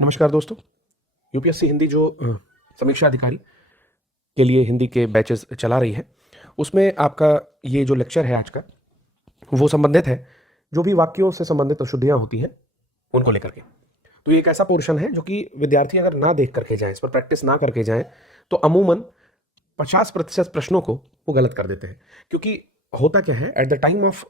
नमस्कार दोस्तों। यूपीएससी हिंदी जो समीक्षा अधिकारी के लिए हिंदी के बैचेस चला रही है, उसमें आपका ये जो लेक्चर है आज का, वो संबंधित है जो भी वाक्यों से संबंधित अशुद्धियाँ होती हैं उनको लेकर के। तो ये एक ऐसा पोर्शन है जो कि विद्यार्थी अगर ना देख करके जाएं, इस पर प्रैक्टिस ना करके जाएं, तो अमूमन 50% प्रश्नों को वो गलत कर देते हैं। क्योंकि होता क्या है, at the time of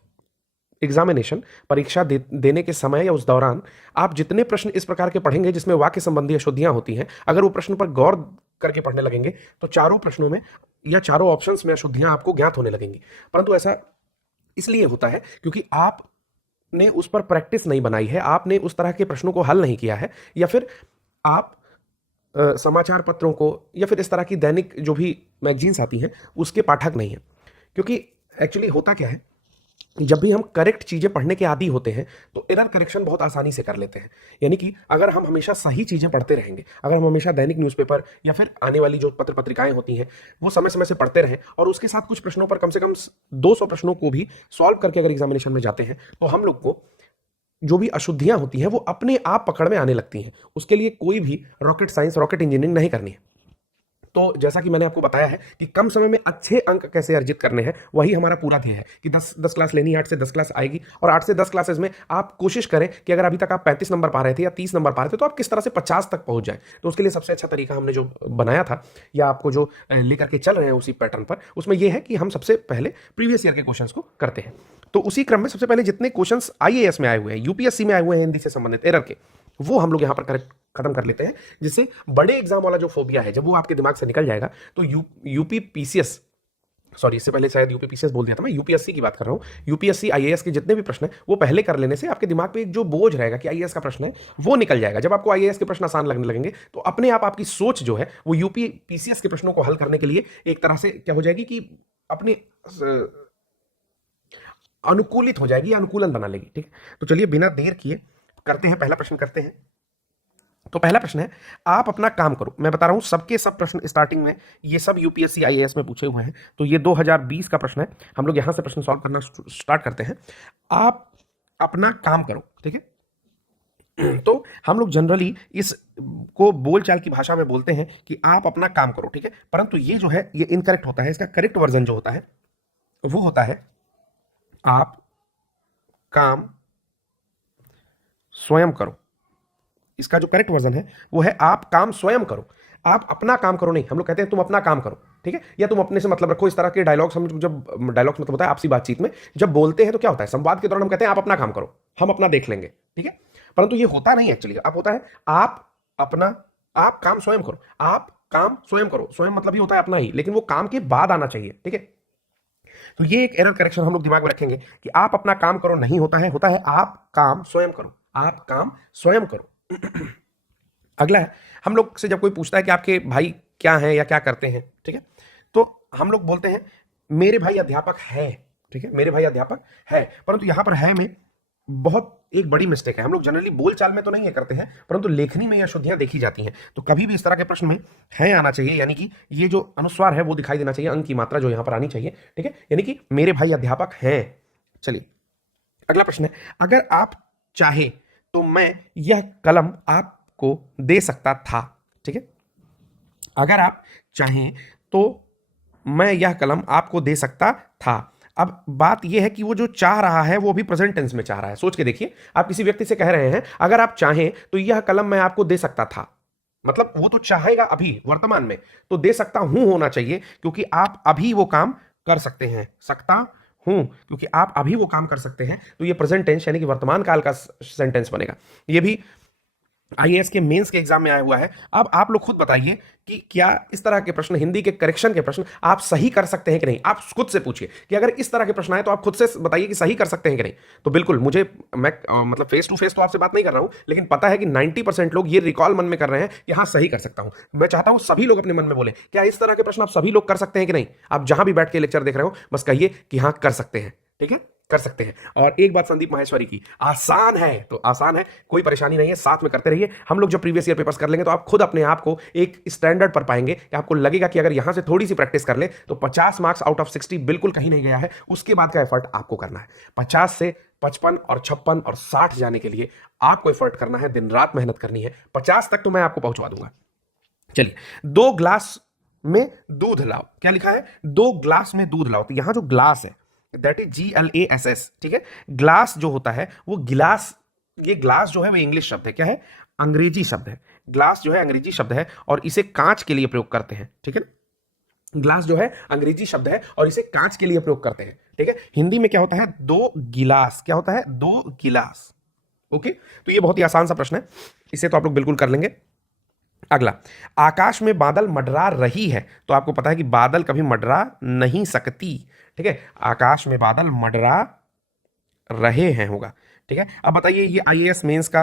examination, परीक्षा देने के समय या उस दौरान आप जितने प्रश्न इस प्रकार के पढ़ेंगे जिसमें वाक्य संबंधी अशुद्धियां होती हैं, अगर वो प्रश्न पर गौर करके पढ़ने लगेंगे तो चारों प्रश्नों में या चारों ऑप्शंस में अशुद्धियां आपको ज्ञात होने लगेंगी। परंतु ऐसा इसलिए होता है क्योंकि आपने उस पर प्रैक्टिस नहीं बनाई है, आपने उस तरह के प्रश्नों को हल नहीं किया है, या फिर आप समाचार पत्रों को या फिर इस तरह की दैनिक जो भी मैगजीन्स आती हैं उसके पाठक नहीं हैं। क्योंकि एक्चुअली होता क्या है, जब भी हम करेक्ट चीज़ें पढ़ने के आदी होते हैं तो एरर करेक्शन बहुत आसानी से कर लेते हैं। यानी कि अगर हम हमेशा सही चीज़ें पढ़ते रहेंगे, अगर हम हमेशा दैनिक न्यूज़पेपर या फिर आने वाली जो पत्र पत्रिकाएं होती हैं वो समय समय से पढ़ते रहें और उसके साथ कुछ प्रश्नों पर कम से कम 200 प्रश्नों को भी सॉल्व करके अगर एग्जामिनेशन में जाते हैं, तो हम लोग को जो भी अशुद्धियां होती हैं वो अपने आप पकड़ में आने लगती हैं। उसके लिए कोई भी रॉकेट साइंस, रॉकेट इंजीनियरिंग नहीं करनी है। तो जैसा कि मैंने आपको बताया है कि कम समय में अच्छे अंक कैसे अर्जित करने हैं, वही हमारा पूरा ध्येय है कि 10 क्लास लेनी है, 8 से 10 क्लास आएगी और 8 से 10 क्लासेस में आप कोशिश करें कि अगर अभी तक आप 35 नंबर पा रहे थे या 30 नंबर पा रहे थे तो आप किस तरह से 50 तक पहुंच जाए। तो उसके लिए सबसे अच्छा तरीका हमने जो बनाया था या आपको जो लेकर के चल रहे हैं उसी पैटर्न पर, उसमें यह है कि हम सबसे पहले प्रीवियस ईयर के क्वेश्चन को करते हैं। तो उसी क्रम में सबसे पहले जितने क्वेश्चन आईएएस में आए हुए हैं, यूपीएससी में आए हुए हैं हिंदी से संबंधित एरर के, वो हम लोग यहाँ पर करेक्ट खत्म कर लेते हैं, जिससे बड़े एग्जाम वाला जो फोबिया है जब वो आपके दिमाग से निकल जाएगा तो यूपी पीसीएस, सॉरी इससे पहले शायद यूपी पीसीएस बोल दिया था, मैं यूपीएससी की बात कर रहा हूँ। यूपीएससी आईएएस के जितने भी प्रश्न हैं वो पहले कर लेने से आपके दिमाग पे एक जो बोझ रहेगा कि आईएएस का प्रश्न है वो निकल जाएगा। जब आपको आईएएस के प्रश्न आसान लगने लगेंगे तो अपने आप आपकी सोच जो है वो यूपी पीसीएस के प्रश्नों को हल करने के लिए एक तरह से क्या हो जाएगी कि अपने अनुकूलित हो जाएगी, अनुकूलन बना लेगी। ठीक है, तो चलिए बिना देर किए करते हैं, पहला प्रश्न करते हैं। तो पहला प्रश्न है, आप अपना काम करो। मैं बता रहा हूं सबके सब प्रश्न स्टार्टिंग में ये सब यूपीएससी आईएएस में पूछे हुए हैं, तो ये 2020 का प्रश्न है। हम लोग यहां से प्रश्न सॉल्व करना स्टार्ट करते हैं। आप अपना काम करो, ठीक है। तो हम लोग जनरली इस को बोलचाल की भाषा में बोलते हैं कि आप अपना काम करो, ठीक है, परंतु ये जो है ये इनकरेक्ट होता है। इसका करेक्ट वर्जन जो होता है वो होता है आप काम स्वयं करो। इसका जो करेक्ट वर्जन है वो है आप काम स्वयं करो, आप अपना काम करो नहीं। हम लोग कहते हैं तुम अपना काम करो, ठीक है, या तुम अपने से मतलब रखो। इस तरह के डायलॉग्स हम जब डायलॉग्स मतलब होता है आपसी बातचीत में जब बोलते हैं तो क्या होता है, संवाद के दौरान हम कहते हैं आप अपना काम करो, हम अपना देख लेंगे, ठीक है, परंतु ये होता नहीं एक्चुअली। आप होता है आप अपना, आप काम स्वयं करो, आप काम स्वयं करो। स्वयं मतलब ही होता है अपना ही, लेकिन वो काम के बाद आना चाहिए, ठीक है। तो ये एक एरर करेक्शन हम लोग दिमाग में रखेंगे कि आप अपना काम करो नहीं होता है, होता है आप काम स्वयं करो, आप काम स्वयं करो। अगला है, हम लोग से जब कोई पूछता है कि आपके भाई क्या हैं या क्या करते हैं, ठीक है, तो हम लोग बोलते हैं मेरे भाई अध्यापक है, ठीक है, मेरे भाई अध्यापक है, परंतु यहां पर है में बहुत एक बड़ी मिस्टेक है। हम लोग जनरली बोलचाल में तो नहीं है करते हैं, परंतु लेखनी में यह अशुद्धियां देखी जाती हैं। तो कभी भी इस तरह के प्रश्न में है आना चाहिए, यानी कि ये जो अनुस्वार है वो दिखाई देना चाहिए, अंक की मात्रा जो यहां पर आनी चाहिए, ठीक है, यानी कि मेरे भाई अध्यापक हैं। चलिए अगला प्रश्न है, अगर आप चाहे तो मैं यह कलम आपको दे सकता था, ठीक है, अगर आप चाहें तो मैं यह कलम आपको दे सकता था। अब बात यह है कि वो जो चाह रहा है वो भी प्रेजेंट टेंस में चाह रहा है। सोच के देखिए, आप किसी व्यक्ति से कह रहे हैं अगर आप चाहें तो यह कलम मैं आपको दे सकता था, मतलब वो तो चाहेगा अभी वर्तमान में, तो दे सकता हूं होना चाहिए क्योंकि आप अभी वो काम कर सकते हैं। सकता हूं क्योंकि आप अभी वो काम कर सकते हैं, तो ये प्रेजेंट टेंस यानी कि वर्तमान काल का सेंटेंस बनेगा। ये भी आईएएस के मेंस के एग्जाम में आया हुआ है। अब आप लोग खुद बताइए कि क्या इस तरह के प्रश्न, हिंदी के करेक्शन के प्रश्न, आप सही कर सकते हैं कि नहीं। आप खुद से पूछिए कि अगर इस तरह के प्रश्न आए तो आप खुद से बताइए कि सही कर सकते हैं कि नहीं। तो बिल्कुल मुझे, मैं मतलब फेस टू फेस तो आपसे बात नहीं कर रहा हूं, लेकिन पता है कि 90% लोग ये रिकॉल मन में कर रहे हैं कि हाँ सही कर सकता हूं। मैं चाहता हूं सभी लोग अपने मन में बोले क्या इस तरह के प्रश्न आप सभी लोग कर सकते हैं कि नहीं। आप जहां भी बैठ के लेक्चर देख रहे हो बस कहिए कि हाँ कर सकते हैं, ठीक है। कर सकते हैं। और एक बात संदीप माहेश्वरी की, आसान है तो आसान है, कोई परेशानी नहीं है, साथ में करते रहिए। हम लोग जब प्रीवियस ईयर पेपर्स कर लेंगे तो आप खुद अपने आप को एक स्टैंडर्ड पर पाएंगे कि आपको लगेगा कि अगर यहां से थोड़ी सी प्रैक्टिस कर ले तो 50 मार्क्स आउट ऑफ 60 बिल्कुल कहीं नहीं गया है। उसके बाद का एफर्ट आपको करना है। 50 से 55 और 56 और 60 जाने के लिए आपको एफर्ट करना है, दिन रात मेहनत करनी है। 50 तक तो मैं आपको पहुंचवा दूंगा। चलिए, 2 ग्लास में दूध लाओ। क्या लिखा है? 2 ग्लास में दूध लाओ। तो यहां जो ग्लास है दैट इज GLASS, ठीक है। ग्लास जो होता है वो गिलास, ये ग्लास जो है वो इंग्लिश शब्द है, क्या है? अंग्रेजी शब्द है। ग्लास जो है अंग्रेजी शब्द है और इसे कांच के लिए प्रयोग करते हैं, ठीक है। ग्लास जो है अंग्रेजी शब्द है और इसे कांच के लिए प्रयोग करते हैं, ठीक है। हिंदी में क्या होता है? 2 गिलास। क्या होता है? 2 गिलास। ओके, तो ये बहुत ही आसान सा प्रश्न है, इसे तो आप लोग बिल्कुल कर लेंगे। अगला, आकाश में बादल मंडरा रही है। तो आपको पता है कि बादल कभी मंडरा नहीं सकती, ठीक है। आकाश में बादल मंडरा रहे हैं होगा, ठीक है। अब बताइए, ये IAS मेंस का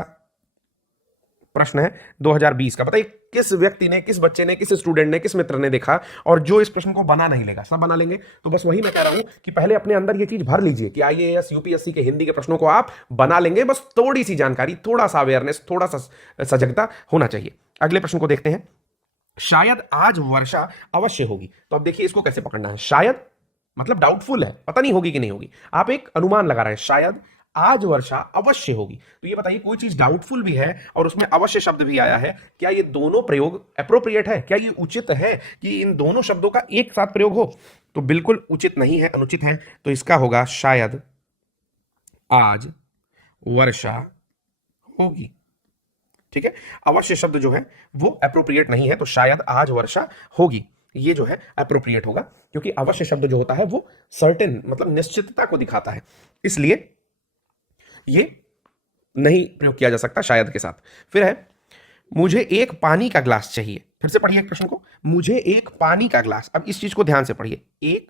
प्रश्न है 2020 का। बताइए किस व्यक्ति ने, किस बच्चे ने, किस स्टूडेंट ने, किस मित्र ने देखा और जो इस प्रश्न को बना नहीं लेगा? सब बना लेंगे। तो बस वही मैं कह रहा हूं कि पहले अपने अंदर ये चीज भर लीजिए कि IAS UPSC के हिंदी के प्रश्नों को आप बना लेंगे। बस थोड़ी सी जानकारी, थोड़ा सा अवेयरनेस, थोड़ा सा सजगता होना चाहिए। अगले प्रश्न को देखते हैं। शायद आज वर्षा अवश्य होगी। तो अब देखिए इसको कैसे पकड़ना है। शायद मतलब डाउटफुल है, पता नहीं होगी कि नहीं होगी, आप एक अनुमान लगा रहे हैं। शायद आज वर्षा अवश्य होगी। तो ये बताइए, कोई चीज डाउटफुल भी है और उसमें अवश्य शब्द भी आया है, क्या ये दोनों प्रयोग एप्रोप्रिएट है? क्या ये उचित है कि इन दोनों शब्दों का एक साथ प्रयोग हो? तो बिल्कुल उचित नहीं है, अनुचित है। तो इसका होगा शायद आज वर्षा होगी, ठीक है। अवश्य शब्द जो है वो एप्रोप्रिएट नहीं है, तो शायद आज वर्षा होगी ये जो है एप्रोप्रिएट होगा, क्योंकि अवश्य शब्द जो होता है वो सर्टेन मतलब निश्चितता को दिखाता है, इसलिए ये नहीं प्रयोग किया जा सकता शायद के साथ। फिर है, मुझे एक पानी का ग्लास चाहिए। फिर से पढ़िए एक प्रश्न को, मुझे एक पानी का ग्लास। अब इस चीज को ध्यान से पढ़िए, एक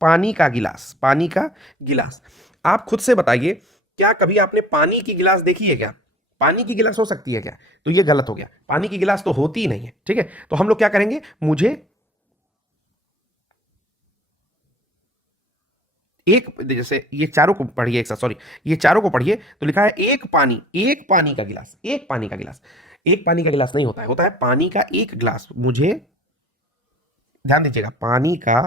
पानी का गिलास, पानी का गिलास। आप खुद से बताइए, क्या कभी आपने पानी की गिलास देखी है क्या? पानी की गिलास हो सकती है क्या? तो ये गलत हो गया, पानी की गिलास तो होती ही नहीं है, ठीक है। तो हम लोग क्या करेंगे, मुझे एक, जैसे ये चारों को पढ़िए एक साथ, सॉरी ये चारों को पढ़िए। तो लिखा है एक पानी, एक पानी का गिलास, एक पानी का गिलास। एक पानी का गिलास नहीं होता है, होता है पानी का एक गिलास। मुझे ध्यान दीजिएगा, पानी का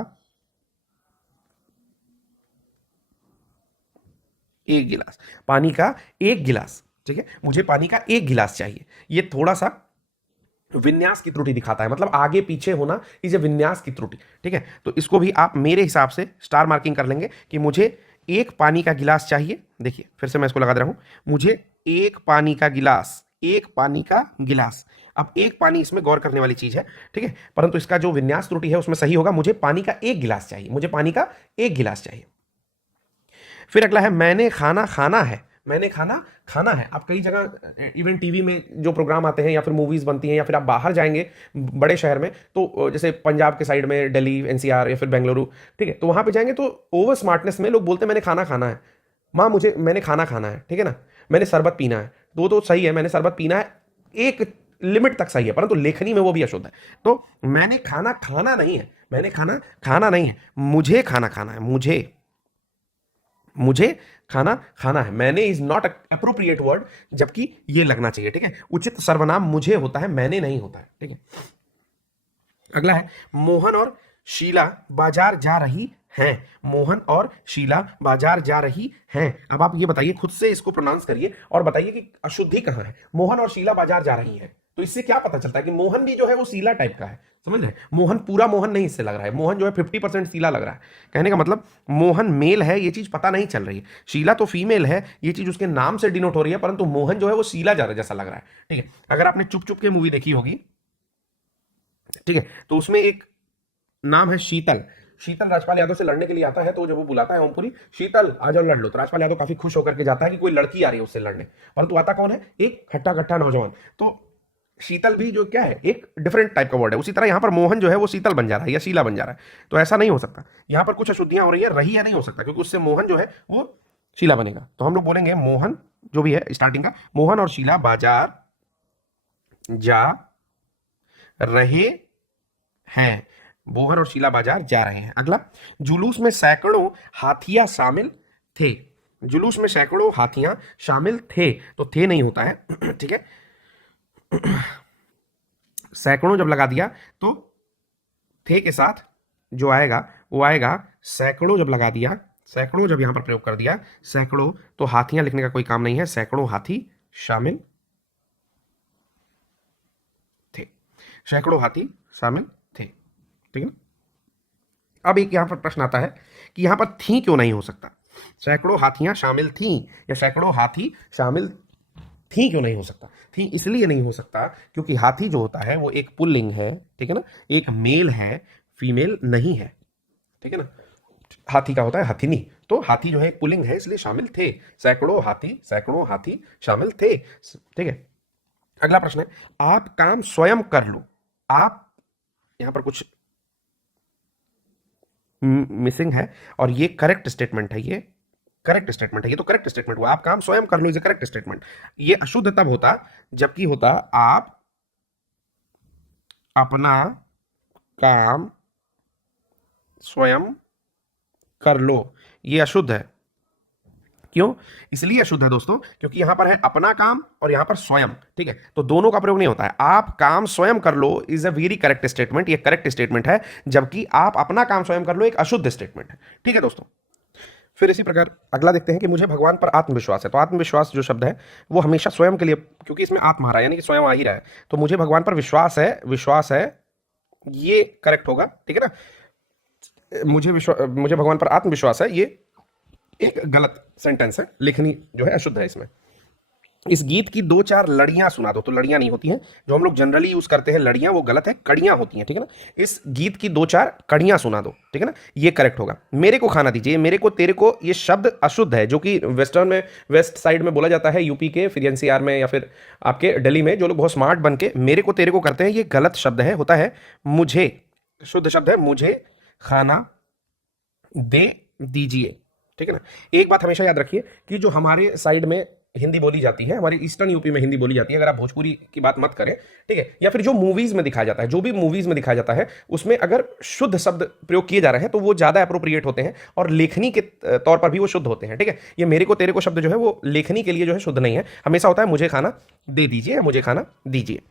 एक गिलास, पानी का एक गिलास, ठीक है। मुझे पानी का एक गिलास चाहिए। ये थोड़ा सा विन्यास की त्रुटि दिखाता है, मतलब आगे पीछे होना इसे विन्यास की त्रुटि, ठीक है। तो इसको भी आप मेरे हिसाब से स्टार मार्किंग कर लेंगे कि मुझे एक पानी का गिलास चाहिए। देखिए फिर से मैं इसको लगा दे रहा हूं, मुझे एक पानी का गिलास, एक पानी का गिलास। अब एक पानी इसमें गौर करने वाली चीज है, ठीक है, परंतु इसका जो विन्यास त्रुटि है उसमें सही होगा, मुझे पानी का एक गिलास चाहिए, मुझे पानी का एक गिलास चाहिए। फिर अगला है, मैंने खाना खाना है। मैंने खाना खाना है। आप कई जगह इवन टीवी में जो प्रोग्राम आते हैं या फिर मूवीज बनती हैं या फिर आप बाहर जाएंगे बड़े शहर में, तो जैसे पंजाब के साइड में दिल्ली NCR या फिर बेंगलुरु, ठीक है, तो वहां पे जाएंगे तो ओवर स्मार्टनेस में लोग बोलते हैं मैंने खाना खाना है, माँ मुझे मैंने खाना खाना है, ठीक है ना, मैंने शरबत पीना है। तो सही है, मैंने शरबत पीना है एक लिमिट तक सही है, परंतु लेखनी में वो भी अशुद्ध है। तो मैंने खाना खाना नहीं है, मैंने खाना खाना नहीं है, मुझे खाना खाना है, मुझे खाना खाना है। मैंने इज नॉट अप्रोप्रिएट वर्ड, जबकि ये लगना चाहिए, ठीक है। उचित सर्वनाम मुझे होता है, मैंने नहीं होता है, ठीक है। अगला है, मोहन और शीला बाजार जा रही हैं। मोहन और शीला बाजार जा रही हैं। अब आप ये बताइए, खुद से इसको प्रोनाउंस करिए और बताइए कि अशुद्धि कहां है। मोहन और शीला बाजार जा रही है, तो इससे क्या पता चलता है कि मोहन भी जो है वो शीला टाइप का है, समझ रहे हैं। मोहन पूरा मोहन नहीं इससे लग रहा है, मोहन जो है 50% शीला लग रहा है। कहने का मतलब मोहन मेल है, ये चीज पता नहीं चल रही है। शीला तो फीमेल है, ये चीज उसके नाम से डिनोट हो रही है, परंतु मोहन जो है वो शीला जैसा लग रहा है, ठीक है। अगर आपने चुप चुप के मूवी देखी होगी, ठीक है, तो उसमें एक नाम है शीतल। शीतल राजपाल यादव से लड़ने के लिए आता है, तो जब वो बुलाता है ओमपुरी, शीतल आ जाओ लड़ लो, तो राजपाल यादव काफी खुश होकर के जाता है कि कोई लड़की आ रही है उससे लड़ने, परंतु आता कौन है, एक खट्टा खट्टा नौजवान। तो शीतल भी जो क्या है, एक डिफरेंट टाइप का वर्ड है। उसी तरह यहां पर मोहन जो है वो शीतल बन जा रहा है या शीला बन जा रहा है, तो ऐसा नहीं हो सकता। यहां पर कुछ अशुद्धियां हो रही है, रही है नहीं हो सकता, क्योंकि उससे मोहन जो है वो शीला बनेगा। तो हम लोग बोलेंगे मोहन जो भी है स्टार्टिंग का, मोहन और शीला बाजार जा रहे हैं। मोहन और शीला बाजार जा रहे हैं। अगला, जुलूस में सैकड़ों हाथिया शामिल थे। जुलूस में सैकड़ों हाथियां शामिल थे, तो थे नहीं होता है। ठीक है, सैकड़ों जब लगा दिया तो थे के साथ जो आएगा वो आएगा सैकड़ों। जब लगा दिया, सैकड़ों जब यहां पर प्रयोग कर दिया, सैकड़ों, तो हाथियां लिखने का कोई काम नहीं है, सैकड़ों हाथी शामिल थे, सैकड़ों हाथी शामिल थे। ठीक है ना। अब एक यहां पर प्रश्न आता है कि यहां पर थी क्यों नहीं हो सकता, सैकड़ों हाथियां शामिल थी या सैकड़ों हाथी शामिल थी क्यों नहीं हो सकता। थी इसलिए नहीं हो सकता क्योंकि हाथी जो होता है वो एक पुल्लिंग है, ठीक है ना, एक मेल है, फीमेल नहीं है। ठीक है ना, हाथी का होता है हथिनी, तो हाथी जो है एक पुल्लिंग है इसलिए शामिल थे, सैकड़ों हाथी शामिल थे। ठीक है, अगला प्रश्न है, आप काम स्वयं कर लो। आप, यहां पर कुछ मिसिंग है और ये करेक्ट स्टेटमेंट है, ये करेक्ट स्टेटमेंट है, ये तो करेक्ट स्टेटमेंट हुआ, आप काम स्वयं कर लो इज करेक्ट स्टेटमेंट। ये अशुद्ध तब होता जबकि होता आप अपना काम स्वयं कर लो, ये अशुद्ध है। क्यों? इसलिए अशुद्ध है दोस्तों क्योंकि यहां पर है अपना काम और यहां पर स्वयं। ठीक है, तो दोनों का प्रयोग नहीं होता है। आप काम स्वयं कर लो is a very correct statement, ये करेक्ट स्टेटमेंट है, जबकि आप अपना काम स्वयं कर लो एक अशुद्ध स्टेटमेंट है। ठीक है दोस्तों, फिर इसी प्रकार अगला देखते हैं कि मुझे भगवान पर आत्मविश्वास है। तो आत्मविश्वास जो शब्द है वो हमेशा स्वयं के लिए, क्योंकि इसमें आत्मा आ रहा है यानी कि स्वयं आ ही रहा है, तो मुझे भगवान पर विश्वास है, विश्वास है, ये करेक्ट होगा। ठीक है ना, मुझे भगवान पर आत्मविश्वास है, ये एक गलत सेंटेंस है, लेखनी जो है अशुद्ध है इसमें। इस गीत की दो चार लड़ियां सुना दो, तो लड़ियां नहीं होती हैं जो हम लोग जनरली यूज करते हैं, लड़ियां वो गलत है, कड़ियां होती हैं। ठीक है ना, इस गीत की दो चार कड़ियां सुना दो, ठीक है ना, ये करेक्ट होगा। मेरे को खाना दीजिए, मेरे को तेरे को, ये शब्द अशुद्ध है, जो कि वेस्टर्न में, वेस्ट साइड में बोला जाता है, यूपी के, फिर एनसीआर में या फिर आपके दिल्ली में जो लोग बहुत स्मार्ट बन के मेरे को तेरे को करते हैं, ये गलत शब्द है, होता है मुझे, शुद्ध शब्द है मुझे खाना दे दीजिए। ठीक है ना, एक बात हमेशा याद रखिए कि जो हमारे साइड में हिंदी बोली जाती है, हमारी ईस्टर्न यूपी में हिंदी बोली जाती है, अगर आप भोजपुरी की बात मत करें, ठीक है, या फिर जो मूवीज में दिखाया जाता है, जो भी मूवीज में दिखाया जाता है उसमें अगर शुद्ध शब्द प्रयोग किए जा रहे हैं तो वो ज्यादा अप्रोप्रिएट होते हैं और लेखनी के तौर पर भी वो शुद्ध होते हैं। ठीक है, ये मेरे को तेरे को शब्द जो है वो लेखनी के लिए जो है शुद्ध नहीं है, हमेशा होता है मुझे खाना दे दीजिए, मुझे खाना दीजिए।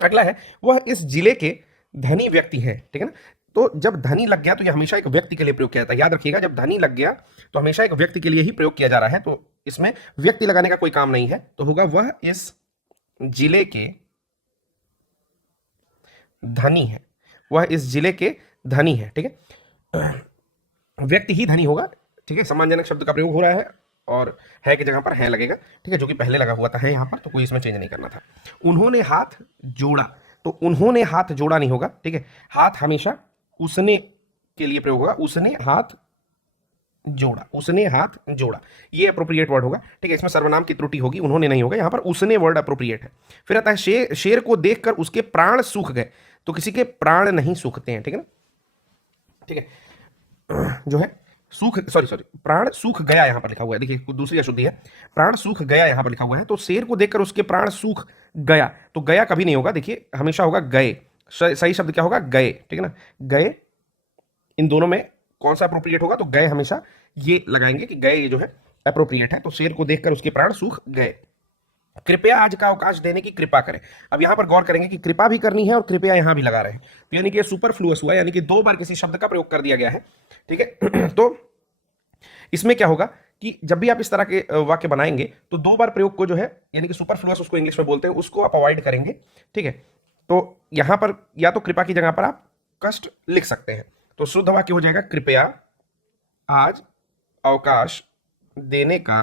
अगला है, वह इस जिले के धनी व्यक्ति हैं। ठीक है ना, तो जब धनी लग गया तो ये हमेशा एक व्यक्ति के लिए प्रयोग किया जाता है, याद रखिएगा, जब धनी लग गया तो हमेशा एक व्यक्ति के लिए ही प्रयोग किया जा रहा है, तो इसमें व्यक्ति लगाने का कोई काम नहीं है, तो होगा वह इस जिले के धनी है, वह इस जिले के धनी है। ठीक है, व्यक्ति ही धनी होगा। ठीक है, सम्मानजनक शब्द का प्रयोग हो रहा है और है की जगह पर है लगेगा। ठीक है, जो कि पहले लगा हुआ था है यहां पर, तो कोई इसमें चेंज नहीं करना था। उन्होंने हाथ जोड़ा, तो उन्होंने हाथ जोड़ा नहीं होगा। ठीक है, हाथ हमेशा उसने के लिए प्रयोग होगा, उसने हाथ जोड़ा, उसने हाथ जोड़ा, ये अप्रोप्रिएट वर्ड होगा। ठीक है, इसमें सर्वनाम की त्रुटि होगी, उन्होंने नहीं होगा, यहां पर उसने वर्ड अप्रोप्रिएट है। फिर आता है शेर को देखकर उसके प्राण सूख गए, तो किसी के प्राण नहीं सूखते हैं। ठीक है ना, ठीक है, जो है सूख, सॉरी प्राण सूख गया यहां पर लिखा हुआ है, देखिए दूसरी अशुद्धि है, प्राण सूख गया यहां पर लिखा हुआ है, तो शेर को देखकर उसके प्राण सूख गया, तो गया कभी नहीं होगा, देखिए हमेशा होगा गए। सही शब्द क्या होगा, गए। ठीक है ना, गए, इन दोनों में कौन सा अप्रोप्रिएट होगा, तो गए हमेशा ये लगाएंगे कि गए ये जो है अप्रोप्रिएट है, तो शेर को देखकर उसके प्राण सूख गए। कृपया आज का अवकाश देने की कृपा करें। अब यहां पर गौर करेंगे कि कृपा भी करनी है और कृपया यहां भी लगा रहे हैं, तो यानी कि सुपरफ्लुअस हुआ, यानी कि दो बार किसी शब्द का प्रयोग कर दिया गया है। ठीक है, तो इसमें क्या होगा कि जब भी आप इस तरह के वाक्य बनाएंगे तो दो बार प्रयोग को जो है, यानी कि सुपरफ्लुअस उसको इंग्लिश में बोलते हैं, उसको आप अवॉइड करेंगे। ठीक है, तो यहां पर या तो कृपा की जगह पर आप कष्ट लिख सकते हैं, तो शुद्ध वाक्य हो जाएगा कृपया आज अवकाश देने का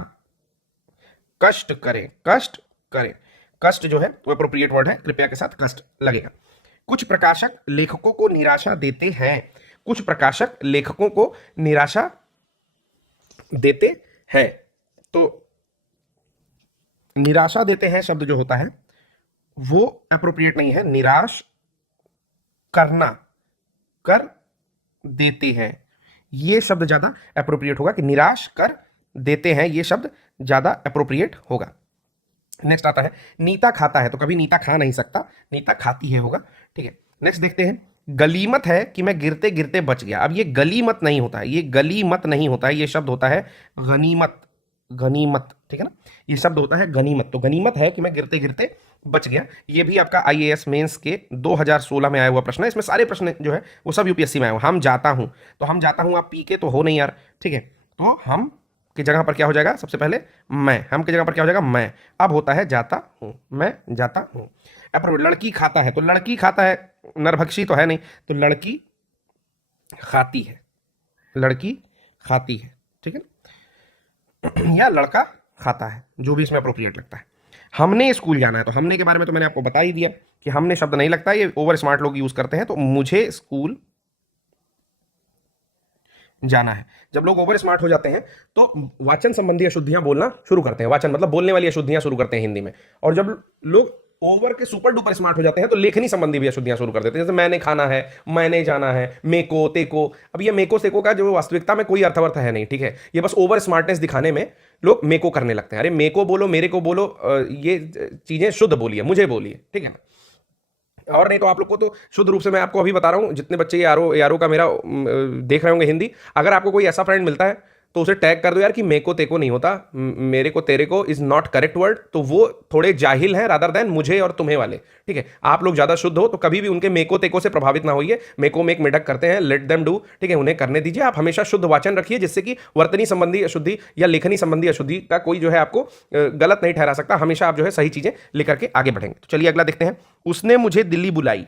कष्ट करें, कष्ट करें। कष्ट जो है वो अप्रोप्रिएट वर्ड है, कृपया के साथ कष्ट लगेगा। कुछ प्रकाशक लेखकों को निराशा देते हैं, कुछ प्रकाशक लेखकों को निराशा देते हैं, तो निराशा देते हैं शब्द जो होता है वो अप्रोप्रिएट नहीं है, निराश करना, कर देते हैं, ये शब्द ज्यादा अप्रोप्रिएट होगा कि निराश कर देते हैं, ये शब्द ज्यादा अप्रोप्रिएट होगा। नेक्स्ट आता है नीता खाता है, तो कभी नीता खा नहीं सकता, नीता खाती है होगा। ठीक है, नेक्स्ट देखते हैं गलीमत है कि मैं गिरते गिरते बच गया। अब ये गलीमत नहीं होता है, ये गलीमत नहीं होता है, ये शब्द होता है गनीमत। गनीमत, ठीक है ना, ये शब्द होता है गनीमत। तो गनीमत है कि मैं गिरते गिरते बच गया। ये भी आपका आईएएस मेंस के 2016 में आया हुआ प्रश्न है। इसमें सारे प्रश्न जो है वो सब यूपीएससी में आए हुए। हम जाता हूं, तो हम जाता हूं, आप पी के तो हो नहीं यार, ठीक है। तो हम की जगह पर क्या हो जाएगा, सबसे पहले मैं, हम की जगह पर क्या हो जाएगा, मैं। अब होता है जाता हूं, मैं जाता हूं। अब लड़की खाता है, तो लड़की खाता है, नरभक्षी तो है नहीं, तो लड़की खाती है, लड़की खाती है, ठीक है ना, या लड़का खाता है, जो भी इसमें अप्रोप्रिएट लगता है। हमने स्कूल जाना है, तो हमने के बारे में तो मैंने आपको बता ही दिया कि हमने शब्द नहीं लगता, ये ओवर स्मार्ट लोग यूज करते हैं। तो मुझे स्कूल जाना है। जब लोग ओवर स्मार्ट हो जाते हैं तो वाचन संबंधी अशुद्धियां बोलना शुरू करते हैं, वाचन मतलब बोलने वाली अशुद्धियां शुरू करते हैं हिंदी में। और जब लोग ओवर के सुपर डुपर स्मार्ट हो जाते हैं तो लेखनी संबंधी भी अशुद्धियां शुरू कर देते हैं, जैसे मैंने खाना है, मैंने जाना है, मेको तेको। अब ये मेको सेको का जो वास्तविकता में कोई अर्थवर्थ है नहीं, ठीक है, ये बस ओवर स्मार्टनेस दिखाने में लोग मेको करने लगते हैं। अरे मेको बोलो, मेरे को बोलो, ये चीजें शुद्ध बोलिए, मुझे बोलिए, ठीक है ना। और नहीं तो आप लोग को तो शुद्ध रूप से मैं आपको अभी बता रहा हूं, जितने बच्चे ये आरो का मेरा देख रहे होंगे हिंदी, अगर आपको कोई ऐसा फ्रेंड मिलता है तो उसे टैग कर दो यार कि मेको तेको नहीं होता, मेरे को तेरे को इज नॉट करेक्ट वर्ड। तो वो थोड़े जाहिल हैं रादर देन मुझे और तुम्हें वाले, ठीक है। आप लोग ज्यादा शुद्ध हो तो कभी भी उनके मेको तेको से प्रभावित ना होइए। मेको मेक मेढक करते हैं, लेट देम डू, ठीक है, उन्हें करने दीजिए। आप हमेशा शुद्ध वाचन रखिए, जिससे कि वर्तनी संबंधी अशुद्धि या लेखनी संबंधी अशुद्धि का कोई जो है आपको गलत नहीं ठहरा सकता। हमेशा आप जो है सही चीजें लेकर के आगे बढ़ेंगे। तो चलिए अगला देखते हैं। उसने मुझे दिल्ली बुलाई,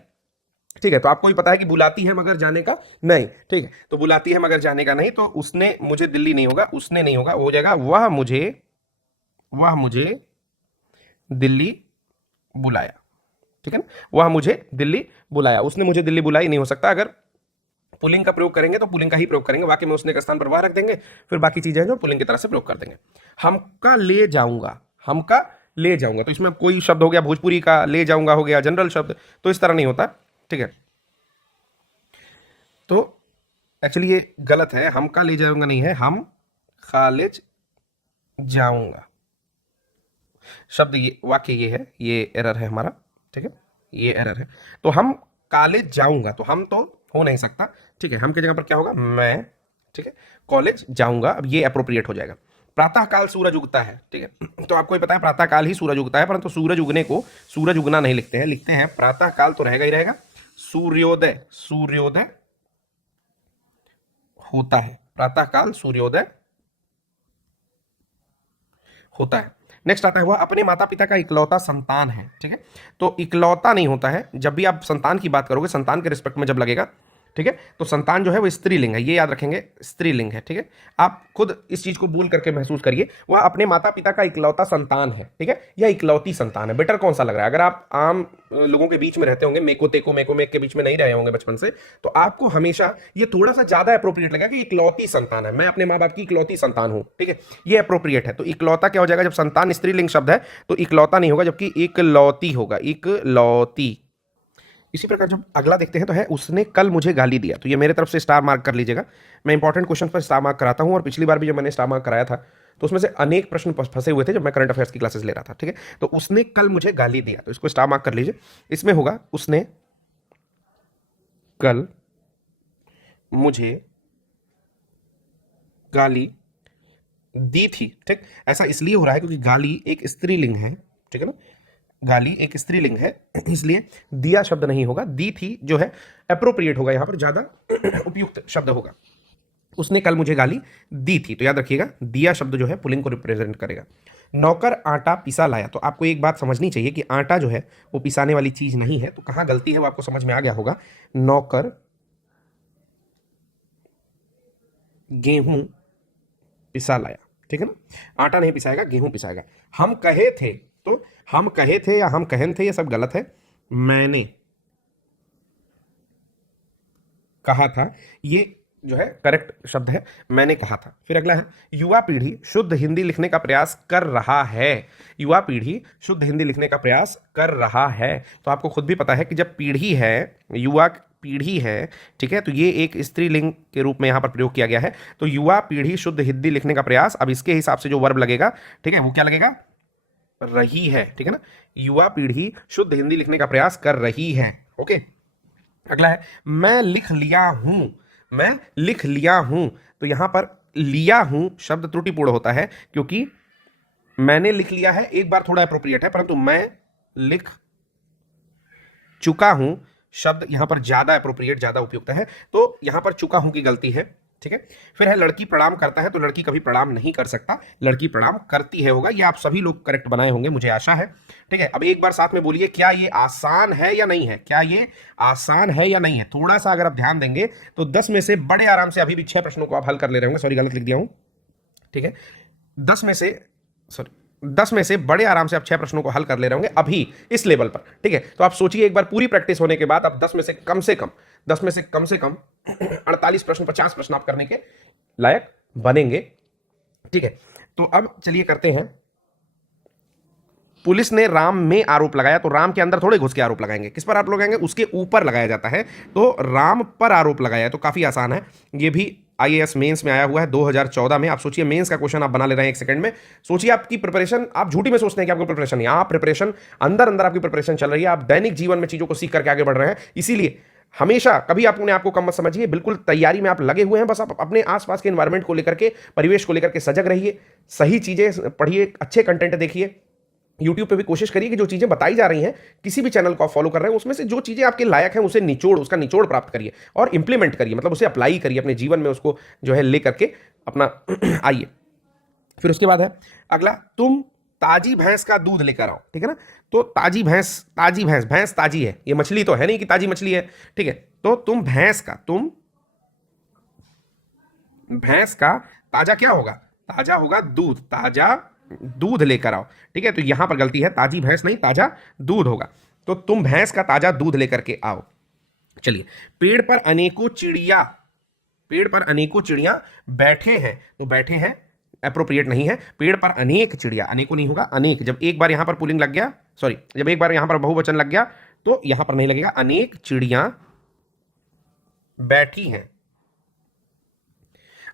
ठीक है, तो आपको भी पता है कि बुलाती है मगर जाने का नहीं, ठीक है, तो बुलाती है मगर जाने का नहीं, तो उसने मुझे दिल्ली नहीं होगा, उसने नहीं होगा, वो हो जाएगा वह मुझे दिल्ली बुलाया, ठीक है ना, वह मुझे दिल्ली बुलाया। उसने मुझे दिल्ली बुलाई नहीं हो सकता, अगर पुल्लिंग का प्रयोग करेंगे तो पुल्लिंग का ही प्रयोग करेंगे, वाक्य में उसने का स्थान पर वह रख देंगे, फिर बाकी चीजें जो पुल्लिंग की तरह से प्रयोग कर देंगे। हमका ले जाऊंगा, हमका ले जाऊंगा, तो इसमें कोई शब्द हो गया भोजपुरी का, ले जाऊंगा हो गया जनरल शब्द, तो इस तरह नहीं होता, ठीक है। तो एक्चुअली ये गलत है, हम का ले जाऊंगा नहीं है, हम कॉलेज जाऊंगा शब्द, ये वाक्य ये है, ये एरर है हमारा, ठीक है, ये एरर है। तो हम कॉलेज जाऊंगा, तो हम तो हो नहीं सकता, ठीक है, हम की जगह पर क्या होगा, मैं, ठीक है, कॉलेज जाऊंगा। अब ये अप्रोप्रिएट हो जाएगा। प्रातः काल सूरज उगता है, ठीक है, तो आपको ही पता है प्रातः काल ही सूरज उगता है, परंतु सूरज उगने को सूरज उगना नहीं लिखते हैं, लिखते हैं प्रातः काल, तो रहेगा ही रहेगा सूर्योदय, सूर्योदय होता है, प्रातः काल सूर्योदय होता है। नेक्स्ट आता है वह अपने माता पिता का इकलौता संतान है, ठीक है, तो इकलौता नहीं होता है। जब भी आप संतान की बात करोगे, संतान के रिस्पेक्ट में जब लगेगा, ठीक है, तो संतान जो है वो स्त्रीलिंग है, ये याद रखेंगे, स्त्रीलिंग है, ठीक है। आप खुद इस चीज को बोल करके महसूस करिए, वह अपने माता पिता का इकलौता संतान है, ठीक है, या इकलौती संतान है। बेटर कौन सा लग रहा है? अगर आप आम लोगों के बीच में रहते होंगे, मेको तेको मेको मेक के बीच में नहीं रहे होंगे बचपन से, तो आपको हमेशा ये थोड़ा सा ज्यादा अप्रोप्रिएट लगेगा कि इकलौती संतान है, मैं अपने माँ बाप की इकलौती संतान हूं, ठीक है, ये अप्रोप्रिएट है। तो इकलौता क्या हो जाएगा, जब संतान स्त्रीलिंग शब्द है तो इकलौता नहीं होगा, जबकि इकलौती होगा, इकलौती। इसी प्रकार जब अगला देखते हैं तो है उसने कल मुझे गाली दिया, तो ये मेरे तरफ से स्टार मार्क कर लीजिएगा। मैं इंपॉर्टेंट क्वेश्चन पर स्टार मार्क कराता हूं, और पिछली बार भी जब मैंने स्टार मार्क कराया था तो उसमें से अनेक प्रश्न फंसे हुए थे जब मैं करंट अफेयर्स की क्लासेस ले रहा था, ठीक है। तो उसने कल मुझे गाली दिया, तो इसको स्टार मार्क कर लीजिए। इसमें होगा उसने कल मुझे गाली दी थी, ठीक। ऐसा इसलिए हो रहा है क्योंकि गाली एक स्त्रीलिंग है, ठीक है ना, गाली एक स्त्रीलिंग है, इसलिए दिया शब्द नहीं होगा, दी थी जो है अप्रोप्रिएट होगा, यहां पर ज्यादा उपयुक्त शब्द होगा। उसने कल मुझे गाली दी थी, तो याद रखिएगा दिया शब्द जो है पुल्लिंग को रिप्रेजेंट करेगा। नौकर आटा पिसा लाया, तो आपको एक बात समझनी चाहिए कि आटा जो है वो पिसाने वाली चीज नहीं है, तो कहां गलती है वो आपको समझ में आ गया होगा। नौकर गेहूं पिसा लाया, ठीक है ना, आटा नहीं पिसाएगा, गेहूं पिसाएगा। हम कहे थे, तो हम कहे थे या हम कहन थे, ये सब गलत है। मैंने कहा था, ये जो है करेक्ट शब्द है, मैंने कहा था। फिर अगला है युवा पीढ़ी शुद्ध हिंदी लिखने का प्रयास कर रहा है, युवा पीढ़ी शुद्ध हिंदी लिखने का प्रयास कर रहा है। तो आपको खुद भी पता है कि जब पीढ़ी है, युवा पीढ़ी है, ठीक है, तो ये एक स्त्रीलिंग के रूप में यहां पर प्रयोग किया गया है। तो युवा पीढ़ी शुद्ध हिंदी लिखने का प्रयास, अब इसके हिसाब से जो वर्ब लगेगा, ठीक है, वो क्या लगेगा, रही है, ठीक है ना, युवा पीढ़ी शुद्ध हिंदी लिखने का प्रयास कर रही है, ओके। अगला है मैं लिख लिया हूं, मैं लिख लिया हूं। तो यहां पर लिया हूं शब्द त्रुटिपूर्ण होता है, क्योंकि मैंने लिख लिया है एक बार थोड़ा अप्रोप्रिएट है, परंतु मैं लिख चुका हूं शब्द यहां पर ज्यादा अप्रोप्रिएट, ज्यादा उपयुक्त है। तो यहां पर चुका हूं की गलती है, ठीक है। फिर है लड़की प्रणाम करता है, तो लड़की कभी प्रणाम नहीं कर सकता, लड़की प्रणाम करती है होगा। ये आप सभी लोग करेक्ट बनाए होंगे, मुझे आशा है, ठीक है। अब एक बार साथ में बोलिए, क्या ये आसान है या नहीं है? क्या ये आसान है या नहीं है? थोड़ा सा अगर आप ध्यान देंगे तो 10 में से बड़े आराम से अभी भी 6 प्रश्नों को आप हल कर ले रहे होंगे। सॉरी, गलत लिख दिया हूं, ठीक है। 10 में से, सॉरी, 10 में से बड़े आराम से आप 6 प्रश्नों को हल कर ले रहे होंगे अभी इस लेवल पर, ठीक है। तो आप सोचिए एक बार पूरी प्रैक्टिस होने के बाद आप 10 में से कम से कम 48 प्रश्न, 50 प्रश्न आप करने के लायक बनेंगे, ठीक है। तो अब चलिए करते हैं, पुलिस ने राम में आरोप लगाया, तो राम के अंदर थोड़े घुस के आरोप लगाएंगे, किस पर आरोप लगाएंगे? उसके ऊपर लगाया जाता है, तो राम पर आरोप लगाया है, तो काफी आसान है। ये भी आईएएस मेंस में आया हुआ है 2014 में। आप सोचिए मेंस का क्वेश्चन आप बना ले रहे हैं एक सेकंड में। सोचिए आपकी प्रिपरेशन, आप झूठी में सोचते हैं कि आपको प्रिपरेशन नहीं, आप प्रिपरेशन अंदर अंदर आपकी प्रिपरेशन चल रही है, आप दैनिक जीवन में चीजों को सीख करके आगे बढ़ रहे हैं। इसीलिए हमेशा कभी अपने आप को कम मत समझिए, बिल्कुल तैयारी में आप लगे हुए हैं। बस आप अपने आसपास के एनवायरमेंट को लेकर के, परिवेश को लेकर के सजग रहिए, सही चीजें पढ़िए, अच्छे कंटेंट देखिए। यूट्यूब पे भी कोशिश करिए कि जो चीज़ें बताई जा रही हैं, किसी भी चैनल को आप फॉलो कर रहे हैं, उसमें से जो चीज़ें आपके लायक हैं उसे निचोड़, उसका निचोड़ प्राप्त करिए और इंप्लीमेंट करिए, मतलब उसे अप्लाई करिए अपने जीवन में, उसको जो है ले करके अपना आइए। फिर उसके बाद है अगला, तुम ताजी भैंस का दूध लेकर आओ, ठीक है ना। तो ताजी भैंस, ताजी भैंस, भैंस ताजी है, ये मछली तो है नहीं कि ताजी मछली है, ठीक है। तो तुम भैंस का, तुम भैंस का ताजा क्या होगा? ताजा होगा दूध, ताजा दूध लेकर आओ, ठीक है। तो यहां पर गलती है, ताजी भैंस नहीं, ताजा दूध होगा। तो तुम भैंस का ताजा दूध लेकर के आओ। चलिए, पेड़ पर अनेकों चिड़िया, पेड़ पर अनेकों चिड़िया बैठे हैं, तो बैठे हैं अप्रोप्रिएट नहीं है। पेड़ पर अनेक चिड़िया, अनेकों नहीं होगा, अनेक। जब एक बार यहां पर पुल्लिंग लग गया, सॉरी, जब एक बार यहां पर बहुवचन लग गया तो यहां पर नहीं लगेगा। अनेक चिड़िया बैठी हैं।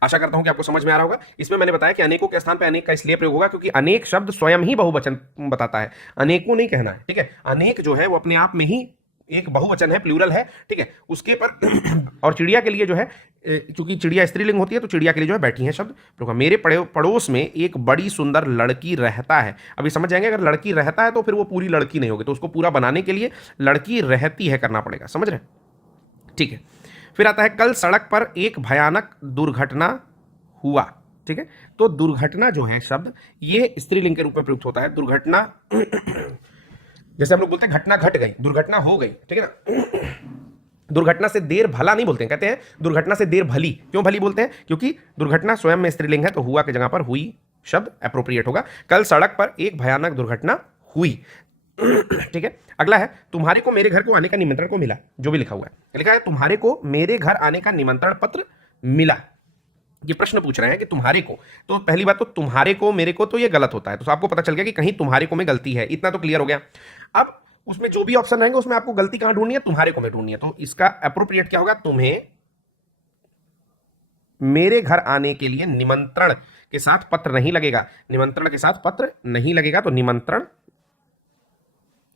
आशा करता हूं कि आपको समझ में आ रहा होगा। इसमें मैंने बताया कि अनेकों के स्थान पर अनेक का इसलिए प्रयोग होगा क्योंकि अनेक शब्द स्वयं ही बहुवचन बताता है, अनेकों नहीं कहना है, ठीक है। अनेक जो है वो अपने आप में ही एक बहुवचन है, प्लूरल है, ठीक है। उसके पर और चिड़िया के लिए जो है, क्योंकि चिड़िया स्त्रीलिंग होती है, तो चिड़िया के लिए जो है बैठी है शब्द प्रयोग। मेरे पड़ोस में एक बड़ी सुंदर लड़की रहता है। अभी समझ जाएंगे, अगर लड़की रहता है तो फिर वो पूरी लड़की नहीं होगी, तो उसको पूरा बनाने के लिए लड़की रहती है करना पड़ेगा, समझ रहे, ठीक है। फिर आता है, कल सड़क पर एक भयानक दुर्घटना हुआ, ठीक है। तो दुर्घटना जो है शब्द, ये स्त्रीलिंग के रूप में प्रयुक्त होता है। दुर्घटना जैसे हम लोग बोलते हैं घटना घट गई, दुर्घटना हो गई, ठीक है ना। दुर्घटना से देर भला नहीं बोलते हैं, कहते हैं दुर्घटना से देर भली। क्यों भली बोलते हैं? क्योंकि दुर्घटना स्वयं में स्त्रीलिंग है, तो हुआ की जगह पर हुई शब्द अप्रोप्रिएट होगा। कल सड़क पर एक भयानक दुर्घटना हुई, ठीक है। अगला है, तुम्हारे को मेरे घर को आने का निमंत्रण को मिला, जो भी लिखा हुआ है, लिखा है तुम्हारे को मेरे घर आने का निमंत्रण पत्र मिला। ये प्रश्न पूछ रहे हैं कि तुम्हारे को, तो पहली बात तो तुम्हारे को मेरे को, तो ये गलत होता है, तो आपको पता चल गया कि कहीं तुम्हारे को में गलती है, इतना तो क्लियर हो गया। अब उसमें जो भी ऑप्शन रहेंगे उसमें आपको गलती कहां ढूंढनी है? तुम्हारे को में ढूंढनी है। तो इसका अप्रोप्रिएट क्या होगा? तुम्हें मेरे घर आने के लिए निमंत्रण के साथ पत्र नहीं लगेगा, निमंत्रण के साथ पत्र नहीं लगेगा, तो निमंत्रण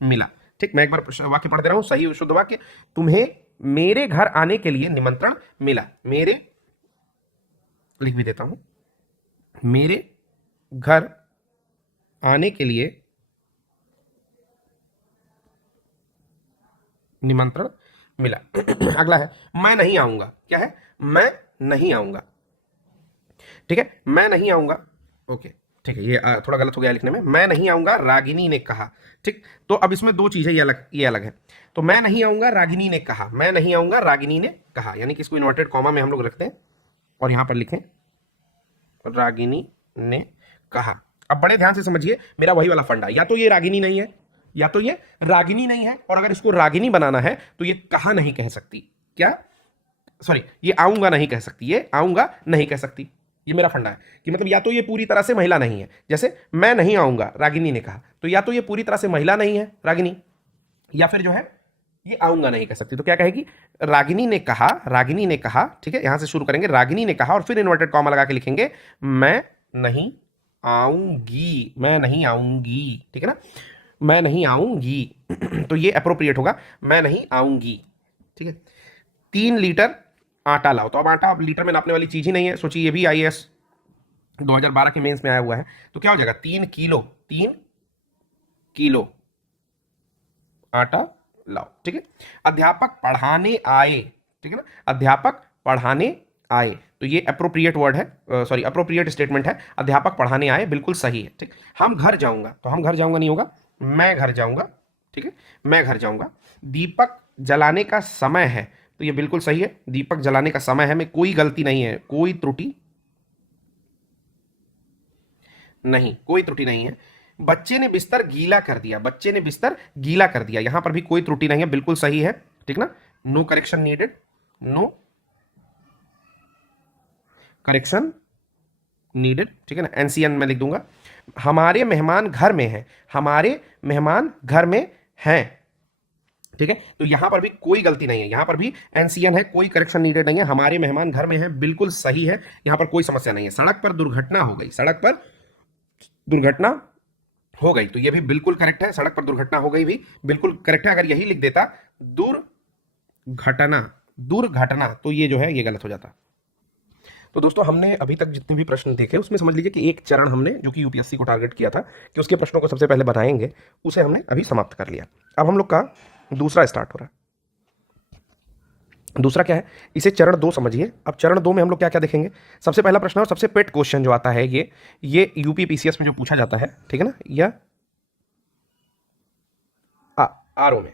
मिला, ठीक। मैं एक बार वाक्य पढ़ दे रहा हूं, सही शुद्ध वाक्य, तुम्हें मेरे घर आने के लिए निमंत्रण मिला। मेरे, लिख भी देता हूं, मेरे घर आने के लिए निमंत्रण मिला। अगला है, मैं नहीं आऊंगा। क्या है? मैं नहीं आऊंगा, ठीक है। मैं नहीं आऊंगा, ओके, ठीक है। ये थोड़ा गलत हो गया लिखने में, मैं नहीं आऊंगा रागिनी ने कहा, ठीक। तो अब इसमें दो चीजें, ये अलग है। तो मैं नहीं आऊंगा रागिनी ने कहा, मैं नहीं आऊंगा रागिनी ने कहा, यानी कि इसको इन्वर्टेड कॉमा में हम लोग रखते हैं और यहां पर लिखें रागिनी ने कहा। अब बड़े ध्यान से समझिए, मेरा वही वाला फंडा, या तो ये रागिनी नहीं है, या तो ये रागिनी नहीं है, और अगर इसको रागिनी बनाना है तो ये कहा नहीं कह सकती। क्या? सॉरी, ये आऊंगा नहीं कह सकती, ये आऊंगा नहीं कह सकती। ये मेरा फंडा है कि मतलब या तो ये पूरी तरह से महिला नहीं है, जैसे मैं नहीं आऊंगा रागिनी ने कहा, तो या तो ये पूरी तरह से महिला नहीं है रागिनी, या फिर जो है ये आऊंगा नहीं कह सकती। तो क्या कहेगी? रागिनी ने कहा, रागिनी ने कहा, ठीक है। यहां से शुरू करेंगे, रागिनी ने कहा, और फिर इन्वर्टेड कॉमा लगा के लिखेंगे मैं नहीं आऊंगी, मैं नहीं आऊंगी, ठीक है ना, मैं नहीं आऊंगी। तो ये अप्रोप्रिएट होगा, मैं नहीं आऊंगी, ठीक है। 3 लीटर आटा लाओ। तो अब आटा अब लीटर में नापने वाली चीज ही नहीं है, सोचिए ये भी आईएएस 2012 के मेंस में आया हुआ है। तो क्या हो जाएगा 3 किलो आटा लाओ, ठीक है। अध्यापक पढ़ाने आए, ठीक है ना, अध्यापक पढ़ाने आए, तो ये अप्रोप्रिएट वर्ड है, सॉरी अप्रोप्रिएट स्टेटमेंट है। अध्यापक पढ़ाने आए बिल्कुल सही है, ठीक। हम घर जाऊंगा, तो हम घर जाऊंगा नहीं होगा, मैं घर जाऊंगा, ठीक है, मैं घर जाऊंगा। दीपक जलाने का समय है, तो ये बिल्कुल सही है, दीपक जलाने का समय है, में कोई गलती नहीं है, कोई त्रुटि नहीं, कोई त्रुटि नहीं है। बच्चे ने बिस्तर गीला कर दिया, बच्चे ने बिस्तर गीला कर दिया, यहां पर भी कोई त्रुटि नहीं है, बिल्कुल सही है, ठीक ना। No correction needed, no correction needed, ठीक है ना। एनसीएन में लिख दूंगा। हमारे मेहमान घर में हैं, हमारे मेहमान घर में हैं, ठीक है। तो यहां पर भी कोई गलती नहीं है, यहां पर भी एनसीएन है, कोई करेक्शन नीडेड नहीं है। हमारे मेहमान घर में हैं बिल्कुल सही है, यहां पर कोई समस्या नहीं है। सड़क पर दुर्घटना हो गई, सड़क पर दुर्घटना हो गई, तो ये भी बिल्कुल करेक्ट है। सड़क पर दुर्घटना हो गई भी बिल्कुल करेक्ट है। अगर यही लिख देता दुर्घटना, दुर्घटना, तो ये जो है ये गलत हो जाता। तो दोस्तों हमने अभी तक जितने भी प्रश्न देखे उसमें समझ लीजिए कि एक चरण हमने जो कि यूपीएससी को टारगेट किया था कि उसके प्रश्नों को सबसे पहले बनाएंगे, उसे हमने अभी समाप्त कर लिया। अब हम लोग का दूसरा स्टार्ट हो रहा है। दूसरा क्या है, इसे चरण 2 समझिए। अब चरण 2 में हम लोग क्या क्या देखेंगे। सबसे पहला प्रश्न और सबसे पेट क्वेश्चन जो आता है ये यूपी पीसीएस में जो पूछा जाता है, ठीक है ना, या आरओ में।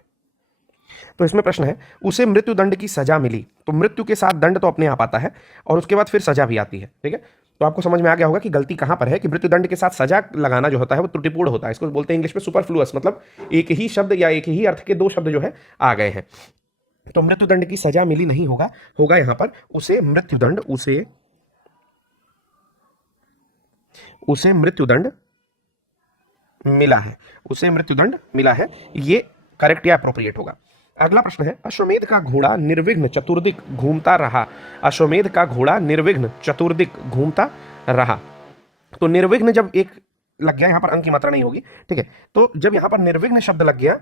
तो इसमें प्रश्न है, उसे मृत्यु दंड की सजा मिली, तो मृत्यु के साथ दंड तो अपने आप आता है और उसके बाद फिर सजा भी आती है, ठीक है। तो आपको समझ में आ गया होगा कि गलती कहां पर है, कि मृत्यु दंड के साथ सजा लगाना जो होता है वो त्रुटिपूर्ण होता है। इसको बोलते हैं इंग्लिश में सुपरफ्लुअस, मतलब एक ही शब्द या एक ही अर्थ के 2 शब्द जो है आ गए हैं। तो मृत्युदंड की सजा मिली नहीं होगा, होगा यहां पर उसे मृत्युदंड, उसे मृत्युदंड मिला है, उसे मृत्युदंड मिला है, ये करेक्ट या अप्रोप्रिएट होगा। अगला प्रश्न है, अश्वमेध का घोड़ा निर्विघ्न चतुर्दिक घूमता रहा, अश्वमेध का घोड़ा निर्विघ्न चतुर्दिक घूमता रहा। तो निर्विघ्न जब एक लग गया, यहां पर अंक की मात्रा नहीं होगी, ठीक है। तो जब यहां पर निर्विघ्न शब्द लग गया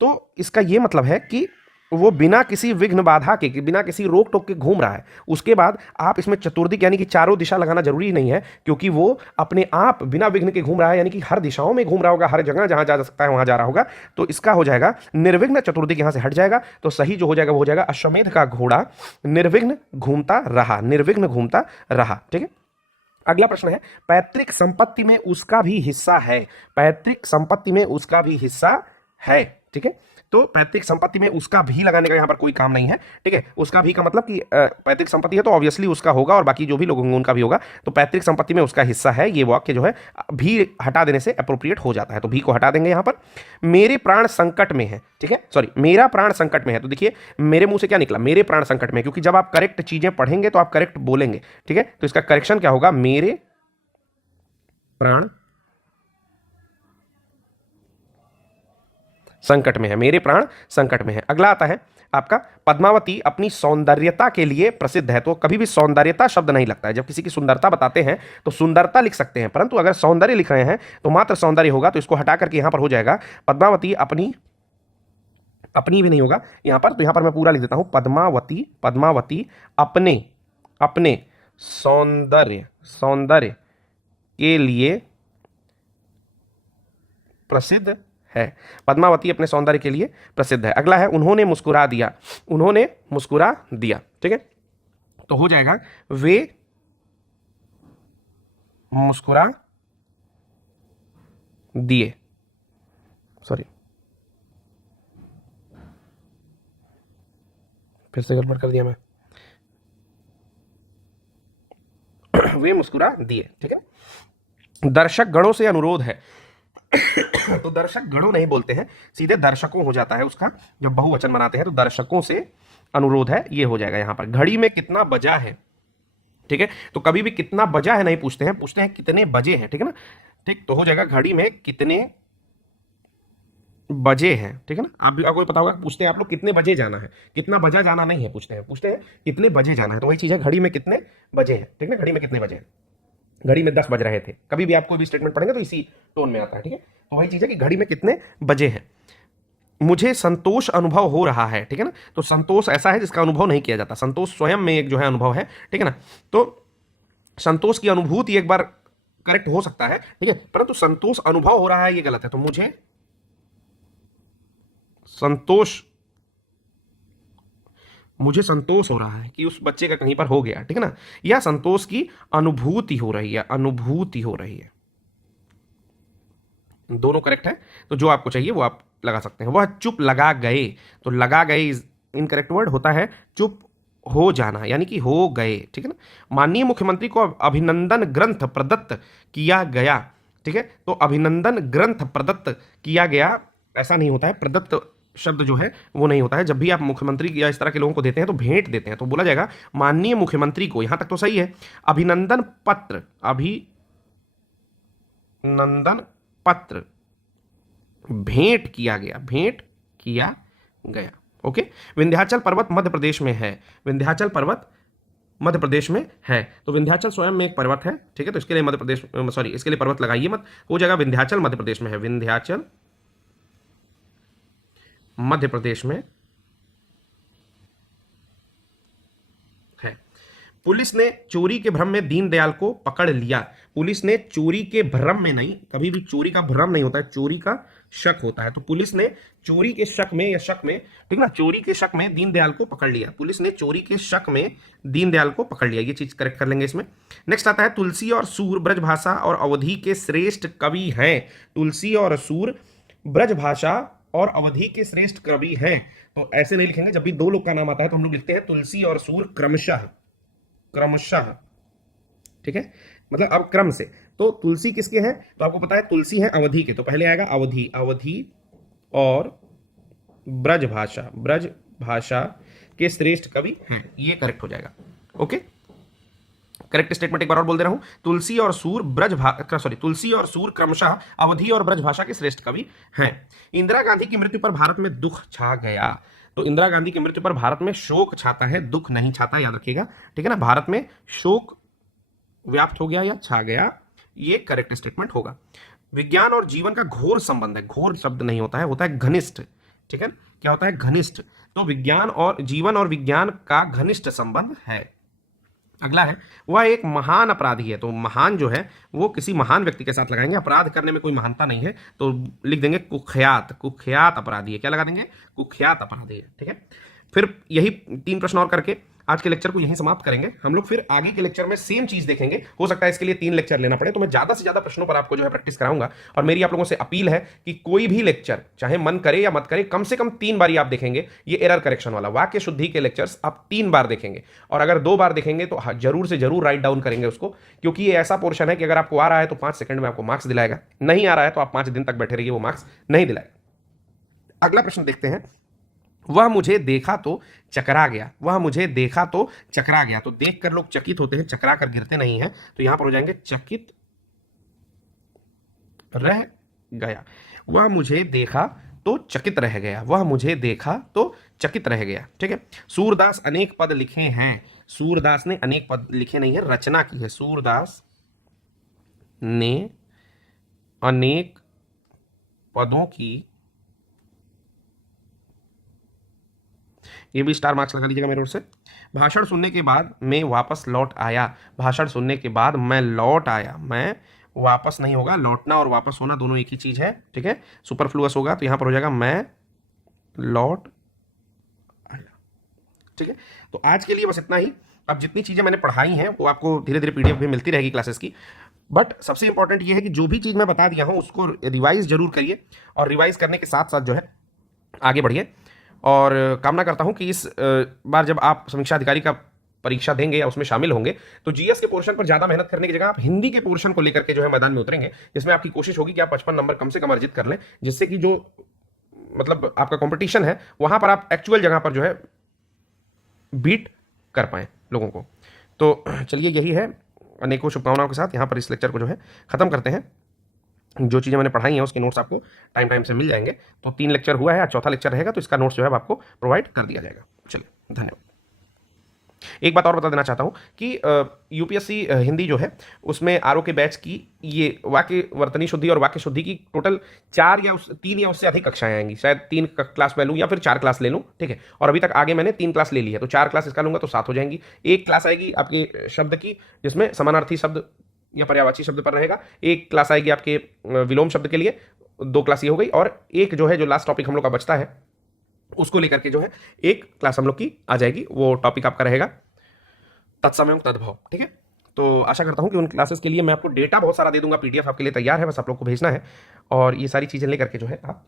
तो इसका यह मतलब है कि वो बिना किसी विघ्न बाधा के, बिना किसी रोक टोक के घूम रहा है। उसके बाद आप इसमें चतुर्दिक यानी कि चारों दिशा लगाना जरूरी नहीं है, क्योंकि वो अपने आप बिना विघ्न के घूम रहा है, यानी कि हर दिशाओं में घूम रहा होगा, हर जगह जहां जा सकता है वहां जा रहा होगा। तो इसका हो जाएगा निर्विघ्न चतुर्दिक, यहां से हट जाएगा, तो सही जो हो जाएगा वो हो जाएगा अश्वमेध का घोड़ा निर्विघ्न घूमता रहा, निर्विघ्न घूमता रहा, ठीक है। अगला प्रश्न है, पैतृक संपत्ति में उसका भी हिस्सा है, पैतृक संपत्ति में उसका भी हिस्सा है, ठीक है। तो पैतृक संपत्ति में उसका भी लगाने का यहां पर कोई काम नहीं है, ठीक है। उसका भी का मतलब कि पैतृक संपत्ति है तो ऑब्वियसली उसका होगा और बाकी जो भी लोग होंगे उनका भी होगा। तो पैतृक संपत्ति में उसका हिस्सा है, ये वाक्य जो है भी हटा देने से अप्रोप्रिएट हो जाता है, तो भी को हटा देंगे यहां पर। मेरे प्राण संकट में है, ठीक है, सॉरी मेरा प्राण संकट में है। तो देखिए मेरे मुंह से क्या निकला, मेरे प्राण संकट में, क्योंकि जब आप करेक्ट चीजें पढ़ेंगे तो आप करेक्ट बोलेंगे, ठीक है। तो इसका करेक्शन क्या होगा, मेरे प्राण संकट में है, मेरे प्राण संकट में है। अगला आता है आपका, पद्मावती अपनी सौंदर्यता के लिए प्रसिद्ध है। तो कभी भी सौंदर्यता शब्द नहीं लगता है, जब किसी की सुंदरता बताते हैं तो सुंदरता लिख सकते हैं, परंतु अगर सौंदर्य लिख रहे हैं तो मात्र सौंदर्य होगा। तो इसको हटा करके यहां पर हो जाएगा पद्मावती अपनी, अपनी भी नहीं होगा यहां पर, तो यहां पर मैं पूरा लिख देता हूं, पद्मावती, पद्मावती अपने, अपने सौंदर्य, सौंदर्य के लिए प्रसिद्ध है। पद्मावती अपने सौंदर्य के लिए प्रसिद्ध है। अगला है, उन्होंने मुस्कुरा दिया, उन्होंने मुस्कुरा दिया, ठीक है। तो हो जाएगा वे मुस्कुरा दिए, सॉरी फिर से गड़बड़ कर दिया मैं, वे मुस्कुरा दिए, ठीक है। दर्शक गणों से अनुरोध है, तो दर्शक गणों नहीं बोलते हैं, सीधे दर्शकों हो जाता है उसका, जब बहुवचन बनाते हैं तो दर्शकों से अनुरोध है, ये हो जाएगा यहां पर। घड़ी में कितना बजा है, ठीक है। तो कभी भी कितना बजा है नहीं पूछते हैं, पूछते हैं कितने बजे हैं, ठीक है ना, ठीक। तो हो जाएगा घड़ी में कितने बजे हैं, ठीक है ना। आप भी, आपको पता होगा, पूछते हैं आप लोग कितने बजे जाना है, कितना बजा जाना नहीं है पूछते हैं, पूछते हैं कितने बजे जाना है। तो वही चीज है, घड़ी में कितने बजे हैं, ठीक है, घड़ी में कितने बजे हैं, घड़ी में 10 बज रहे थे। कभी भी आप कोई भी स्टेटमेंट पढ़ेंगे तो इसी टोन में आता है, ठीक है। तो वही चीज है कि घड़ी में कितने बजे हैं। मुझे संतोष अनुभव हो रहा है, ठीक है ना। तो संतोष ऐसा है जिसका अनुभव नहीं किया जाता, संतोष स्वयं में एक जो है अनुभव है, ठीक है ना। तो संतोष की अनुभूति एक बार करेक्ट हो सकता है, ठीक है, परंतु संतोष अनुभव हो रहा है ये गलत है। तो मुझे संतोष हो रहा है कि उस बच्चे का कहीं पर हो गया, ठीक है ना, या संतोष की अनुभूति हो रही है, अनुभूति हो रही है, दोनों करेक्ट है। तो जो आपको चाहिए वो आप लगा सकते हैं। वह चुप लगा गए, तो लगा गए इनकरेक्ट वर्ड होता है चुप हो जाना, यानी कि हो गए, ठीक है ना। माननीय मुख्यमंत्री को अभिनंदन ग्रंथ प्रदत्त किया गया, ठीक है। तो अभिनंदन ग्रंथ प्रदत्त किया गया ऐसा नहीं होता है, प्रदत्त शब्द जो है वो नहीं होता है। जब भी आप मुख्यमंत्री या इस तरह के लोगों को देते हैं तो भेंट देते हैं, तो बोला जाएगा माननीय मुख्यमंत्री को, यहां तक तो सही है। अभिनंदन पत्र, अभिनंदन पत्र भेंट किया गया, भेंट किया गया, ओके। विंध्याचल पर्वत मध्य प्रदेश में है, विंध्याचल पर्वत मध्य प्रदेश में है, तो विंध्याचल स्वयं में एक पर्वत है, ठीक है। तो इसके लिए मध्य प्रदेश, सॉरी इसके लिए पर्वत लगाइए मत, हो जाएगा विंध्याचल मध्य प्रदेश में है, विंध्याचल मध्य प्रदेश में है। पुलिस ने चोरी के भ्रम में दीनदयाल को पकड़ लिया, पुलिस ने चोरी के भ्रम में नहीं, कभी भी चोरी का भ्रम नहीं होता है, चोरी का शक होता है। तो पुलिस ने चोरी के शक में, या शक में, ठीक ना, चोरी के शक में दीनदयाल को पकड़ लिया, पुलिस ने चोरी के शक में दीनदयाल को पकड़ लिया, ये चीज करेक्ट कर लेंगे इसमें। नेक्स्ट आता है तुलसी और सूर ब्रजभाषा और अवधि के श्रेष्ठ कवि हैं, तुलसी और सूर ब्रजभाषा और अवधि के श्रेष्ठ कवि हैं। तो ऐसे नहीं लिखेंगे, जब भी दो लोग का नाम आता है तो हम लोग लिखते हैं तुलसी और सूर क्रमशः, क्रमशः, ठीक है, मतलब अब क्रम से। तो तुलसी किसके हैं, तो आपको पता है तुलसी है अवधि के, तो पहले आएगा अवधि, अवधि और ब्रजभाषा, ब्रजभाषा के श्रेष्ठ कवि हैं, ये करेक्ट हो जाएगा, ओके। करेक्ट स्टेटमेंट एक बार और बोल दे रहा हूं, तुलसी और सूर तुलसी और सूर क्रमशः अवधि और ब्रजभाषा के श्रेष्ठ कवि हैं। इंदिरा गांधी की मृत्यु पर भारत में दुख छा गया, तो इंदिरा गांधी की मृत्यु पर भारत में शोक छाता है, दुख नहीं छाता, याद रखिएगा, ठीक है ना। भारत में शोक व्याप्त हो गया या छा गया, ये करेक्ट स्टेटमेंट होगा। विज्ञान और जीवन का घोर संबंध है, घोर शब्द नहीं होता है, होता है घनिष्ठ, ठीक है, क्या होता है घनिष्ठ। तो विज्ञान और जीवन और विज्ञान का घनिष्ठ संबंध है। अगला है वह एक महान अपराधी है, तो महान जो है वो किसी महान व्यक्ति के साथ लगाएंगे, अपराध करने में कोई महानता नहीं है, तो लिख देंगे कुख्यात, कुख्यात अपराधी है, क्या लगा देंगे, कुख्यात अपराधी है, ठीक है। फिर यही 3 प्रश्न और करके आज के लेक्चर को यहीं समाप्त करेंगे। हम लोग फिर आगे के लेक्चर में सेम चीज देखेंगे, हो सकता है इसके लिए 3 लेक्चर लेना पड़े, तो मैं ज्यादा से ज्यादा प्रश्नों पर आपको जो है प्रैक्टिस कराऊंगा। और मेरी आप लोगों से अपील है कि कोई भी लेक्चर चाहे मन करे या मत करे, कम से कम 3 बार आप देखेंगे। ये एरर करेक्शन वाला वाक्य शुद्धि के लेक्चर्स आप 3 बार देखेंगे, और अगर 2 बार देखेंगे तो जरूर से जरूर राइट डाउन करेंगे उसको, क्योंकि ये ऐसा पोर्शन है कि अगर आपको आ रहा है तो 5 सेकंड में आपको मार्क्स दिलाएगा, नहीं आ रहा है तो आप 5 दिन तक बैठे रहिए, वो मार्क्स नहीं दिलाएगा। अगला प्रश्न देखते हैं, वह मुझे देखा तो चकरा गया, वह मुझे देखा तो चकरा गया, तो देखकर लोग चकित होते हैं, चकरा कर गिरते नहीं हैं, तो यहां पर हो जाएंगे चकित रह गया। वह मुझे देखा तो चकित रह गया, वह मुझे देखा तो चकित रह गया, ठीक है। सूरदास अनेक पद लिखे हैं, सूरदास ने अनेक पद लिखे नहीं है, रचना की है, सूरदास ने अनेक पदों की, ये भी स्टार मार्क्स लगा लीजिएगा मेरे ओर से। भाषण सुनने के बाद मैं वापस लौट आया, भाषण सुनने के बाद मैं लौट आया, मैं वापस नहीं होगा, लौटना और वापस होना दोनों एक ही चीज है, ठीक है, सुपरफ्लुअस होगा, तो यहां पर हो जाएगा मैं लौट आया, ठीक है। तो आज के लिए बस इतना ही। अब जितनी चीजें मैंने पढ़ाई हैं वो आपको धीरे धीरे पीडीएफ भी मिलती रहेगी क्लासेस की, बट सबसे इंपॉर्टेंट ये है कि जो भी चीज मैं बता दिया हूं उसको रिवाइज जरूर करिए, और रिवाइज करने के साथ साथ जो है आगे बढ़िए। और कामना करता हूं कि इस बार जब आप समीक्षा अधिकारी का परीक्षा देंगे या उसमें शामिल होंगे तो जीएस के पोर्शन पर ज्यादा मेहनत करने की जगह आप हिंदी के पोर्शन को लेकर के जो है मैदान में उतरेंगे, जिसमें आपकी कोशिश होगी कि आप 55 नंबर कम से कम अर्जित कर लें, जिससे कि जो मतलब आपका कंपटीशन है वहां पर आप एक्चुअल जगह पर जो है बीट कर पाए लोगों को। तो चलिए यही है, अनेकों शुभकामनाओं के साथ यहाँ पर इस लेक्चर को जो है खत्म करते हैं। जो चीज़ें मैंने पढ़ाई हैं उसके नोट्स आपको टाइम टाइम से मिल जाएंगे। तो 3 लेक्चर हुआ है, आज चौथा लेक्चर रहेगा, तो इसका नोट्स जो है आपको प्रोवाइड कर दिया जाएगा। चलिए, धन्यवाद। एक बात और बता देना चाहता हूँ कि यूपीएससी हिंदी जो है उसमें आरओ के बैच की ये वाक्य वर्तनी शुद्धि और वाक्य शुद्धि की टोटल 3 या उससे अधिक कक्षाएं आएंगी। शायद 3 क्लास मैं लूँ या फिर 4 क्लास ले लूँ, ठीक है। और अभी तक आगे मैंने 3 क्लास ले ली है, तो 4 क्लास इसका लूंगा तो 7 हो जाएंगी। एक क्लास आएगी आपके शब्द की जिसमें समानार्थी शब्द या पर्यायवाची शब्द पर रहेगा। एक क्लास आएगी आपके विलोम शब्द के लिए, 2 क्लास ये हो गई। और एक जो है जो लास्ट टॉपिक हम लोग का बचता है उसको लेकर के जो है एक क्लास हम लोग की आ जाएगी। वो टॉपिक आपका रहेगा तत्समय तद्भव, ठीक है। तो आशा करता हूं कि उन क्लासेस के लिए मैं आपको डेटा बहुत सारा दे दूंगा, पीडीएफ आपके लिए तैयार है, बस आप लोग को भेजना है और ये सारी चीज़ें लेकर के जो है आप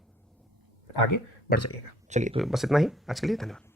आगे बढ़ जाइएगा। चलिए, तो बस इतना ही आज के लिए, धन्यवाद।